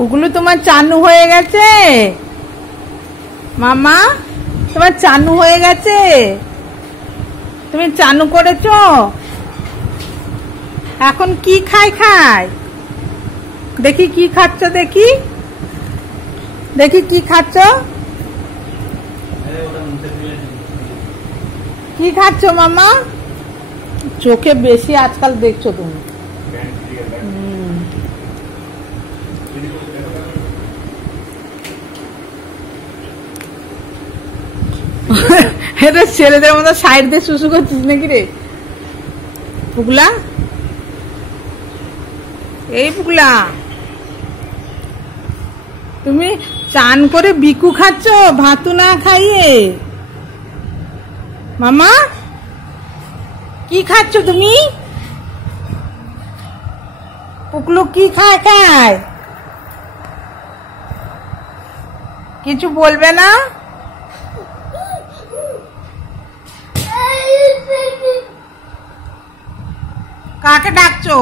ওগুলো তোমার চানু হয়ে গেছে মামা, তোমার চানু হয়ে গেছে, তুমি চানু করেছো। এখন কি খায় দেখি, কি খাচ্ছ দেখি, দেখি কি খাচ্ছ, কি খাচ্ছ মামা? চোখে বেশি আজকাল দেখছো তুমি। এটা ছেলেদের মতো সাইড দিয়ে শুশু করছিস নাকি রে পুগলা? এই পুগলা, তুমি চান করে বিকু খাচ্ছ ভাতু না খাইয়ে? মামা কি খাচ্ছ তুমি? পুকলু কি খায়? কিছু বলবে না? কাকে ডাকছো?